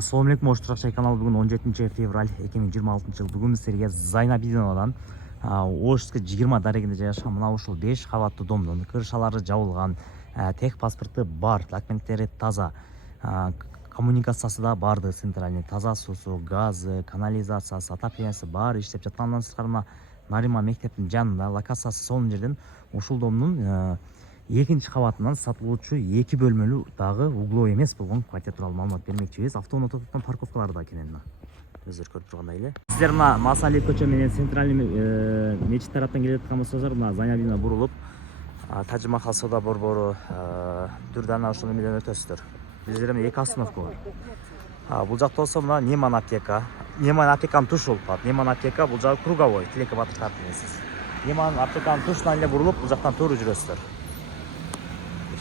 Assalamu alaikum, Oşturакчай каналы. Бүгін 17 февраль 2026 жыл. Бүгін сіздерге Зайнабидиновадан Ошск 20 дарегінде жайгашкан мына ушул 5 кабаттуу домдун крышалары жабылган, тех паспорты бар, документтери таза, коммуникациясы да барды, центральный таза суусу, газы, канализациясы, отоплениясы бар иштеп жаткандан сырткары Нарима мектептин жанында локациясы сонун жерден ушул домдун экинчи кабатынан сатылуучу 2 бөлмөлүү дагы углой эмес болгон квартира тууралуу маалымат бермекчибиз. Автоунаа токтоткон парковкалары да экен эми. Өздөрү көрүп тургандай эле. Сиздер мына Масалиев көчө менен центральный мечит тараптан келе жаткан болсоңуздар, мына Зайнабидиновна бурулуп, Тажи Махал соода борбору Дүрдана ошол менен өтөсүздөр. Бул жерде 2 остановка бар. Бул жакта болсо мына Неман аптека. Неман аптеканын тушу болуп калат. Неман аптека бул жагы круговой, Тилеке Батыр тараптан. Неман аптеканын тушунан эле бурулуп, бул жактан туура жүрөсүздөр.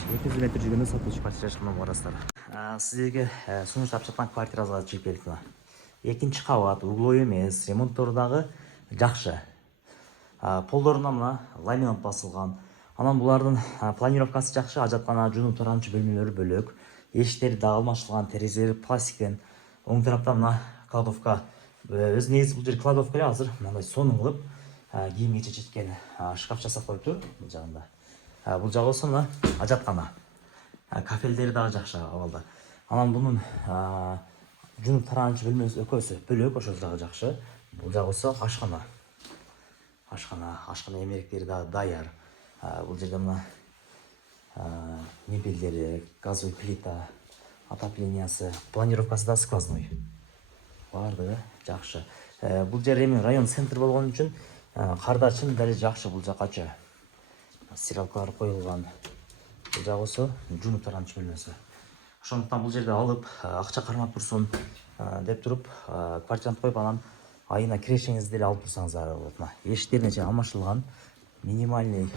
200 метр жүргөндө сатылуучу квартираны барасыздар. Сиздерге сунуш тапшырып жаткан квартираңызга чыгып келдик. Экинчи кабат, углой эмес, ремонттору дагы жакшы. Полдоруна мына ламинат басылган. Анан булардын планировкасы жакшы, ажаткана, жуунуп таранчу бөлмөлөрү бөлөк. Эшиктери дагы алмаштырылган, терезелери пластиктен. Оң тарапта мына кладовка. Өз негизи бул жер кладовка эле, азыр мындай сонун кылып кийим чечеткен шкаф жасап коюптур бул жагында. Бул жагы болсо мына ажаткана. Кафелдери дагы жакшы абалда. Анан бунун жуунуп таранчу бөлмөсү экөөсү бөлөк, ошол дагы жакшы. Бул жагы болсо ашкана. Ашкана эмеректери дагы даяр. Бул жерде мына мебелдери, газовый плита, отоплениясы, планировкасы да сквозной. Бардыгы жакшы. Бул жер эми район центр болгон үчүн карда чын деле жакшы бул жакачы. Стиралкалар коюлган. Бул жагы болсо жуунуп таранчу бөлмөсү. Ошондуктан бул жерде алып акча кармап турсун деп туруп квартираны коюп, анан айына кирешиңизди деле алып турсаңыздар болот. Эшиктерине чейин алмаштырылган, минимальный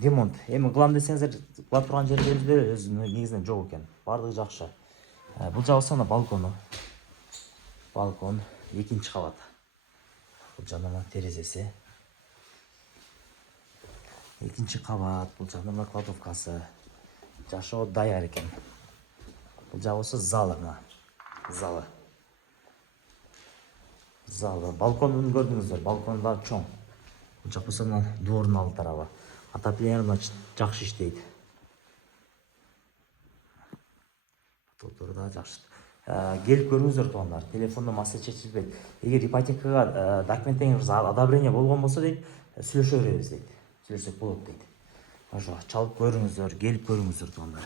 ремонт. Эми кылам десеңиздер, кыла турган жерлерибизде өзүнүн негизинен жок экен. Бардыгы жакшы. Бул жагы болсо балкону. Балкон экинчи кабат. Бул жагына терезеси. Экинчи кабат, бул жагына кладовкасы. Жашоо даяр экен. Бул жагы болсо залы мына. Залы. Балконун көрдүңүздөр, балкону да чоң. Бул жак болсо мына двордун алды тарабы. Отопление жакшы иштейт. Тотору да жакшы. Келип көрүңүздөр туугандар. Телефондо маселе чечилбейт. Эгер ипотекага документтериңиз одобрение болгон болсо дейт, сүйлөшө беребиз дейт. Сүйлөшсөк болот дейт. Ошо чалып көрүңүздөр, келип көрүңүздөр туугандар.